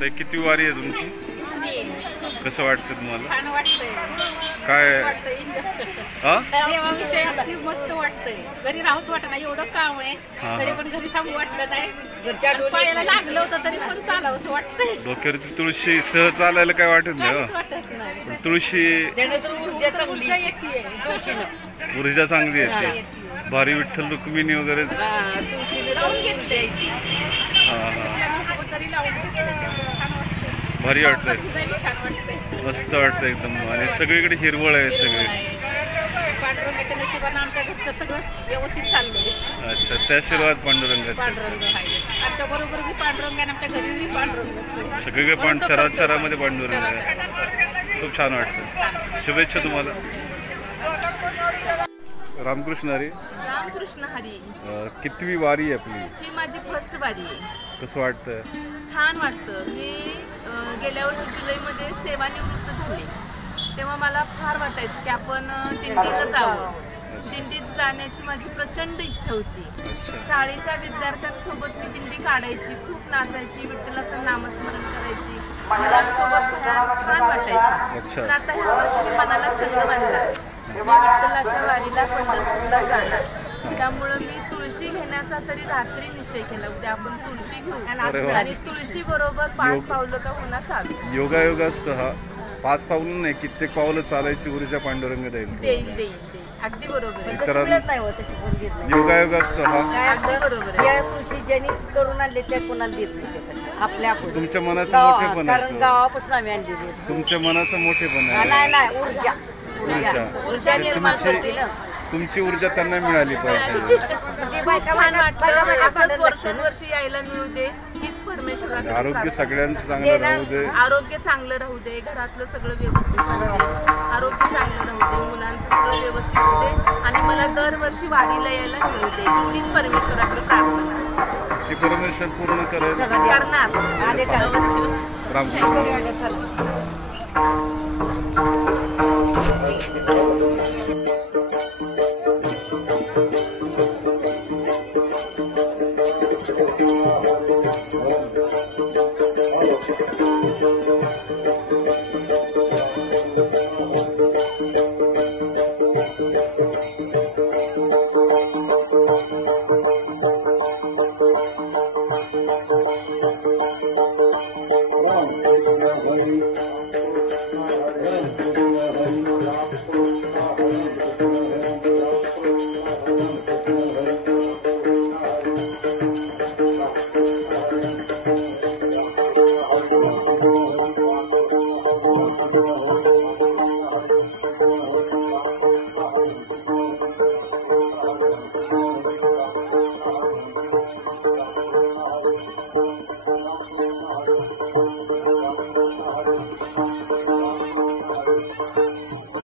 ताई किती वारी आहे तुमची? कसं वाटतं तुम्हाला? छान वाटतंय. काय देवाविषयी अगदी मस्त वाटतंय. घरी राहूच वाटत नाही, एवढं काम आहे तरी पण घरी थांबू वाटलं नाही. पायाला लागलं होतं तरी पण चालावंच वाटतंय. डोक्यावरती तुळशी सह चालायला काय वाटत नाही? वाटत नाही. तुळशी ऊर्जा चांगली येते. भारी विठ्ठल रुक्मिणी वगैरे भारी वाटतंय, मस्त वाटतं एकदम. आणि सगळीकडे हिरवळ आहे सगळे. पांडुरंगाच्या नशिबानं आमच्या घरचं सगळं व्यवस्थित चाललंय. अच्छा, त्या आशीर्वाद पांडुरंगाचा. आमच्या बरोबर बी पांडुरंग आहे, आमच्या घरी बी पांडुरंग. सगळीकडे चराचरामध्ये पांडुरंग आहे. खूप छान वाटतं. शुभेच्छा तुम्हाला. रामकृष्ण हरी. रामकृष्ण हरी. कितवी वारी आहे आपली? ही माझी फर्स्ट वारी आहे. कसं वाटतं? छान वाटतं. मी गेल्या वर्षी जुलैमध्ये सेवानिवृत्त झाले, तेव्हा मला फार वाटायचं की आपण दिंडीला जावं. दिंडीत जाण्याची माझी प्रचंड इच्छा होती. शाळेच्या विद्यार्थ्यांसोबत मी दिंडी काढायची, खूप नाचायची, विठ्ठलाचं नामस्मरण करायची, मुलांसोबत छान वाटायचं. पण आता ह्या वर्षी मी मनाला चंग बांधला, मी विठ्ठलाच्या वारीला पंढरपूरला जाणार. त्यामुळं मी तुळशी घेण्याचा तरी रात्री निश्चय केला. उद्या आपण तुळशी घेऊ आणि तुळशी बरोबर 5 पावलं का होणार चालू. योगायोग असतं हा. 5 पावलं नाही, कित्येक पावलं चालायची ऊर्जा पांडुरंग देईल. अगदी बरोबर आहे. योगायोग असतो हा. अगदी बरोबर आहे. या तुळशी ज्यांनी करून आणले त्या कोणाला देत नाही. आपल्या तुमच्या मनाचं मोठेपण आहे. कारण गावापासून आम्ही आणलेली असते. तुमच्या मनाचं मोठेपण आहे. नाही ऊर्जा ऊर्जा निर्माण करतील. तुमची ऊर्जा त्यांना मिळाली पाहिजे. छान वाटतं. असंच वर्षानुवर्षी यायला मिळू दे, हीच परमेश्वराकडे आरोग्य सगळ्यांचं चांगलं राहू दे. आरोग्य चांगलं राहू दे, घरातलं सगळं व्यवस्थित राहू दे, आरोग्य चांगलं राहू दे, मुलांचं सगळं व्यवस्थित होऊ दे आणि मला दरवर्षी वारीला यायला मिळू दे. एवढीच परमेश्वराकडे प्रार्थना. ती परमेश्वर पूर्ण करेल. करणार. Thank you.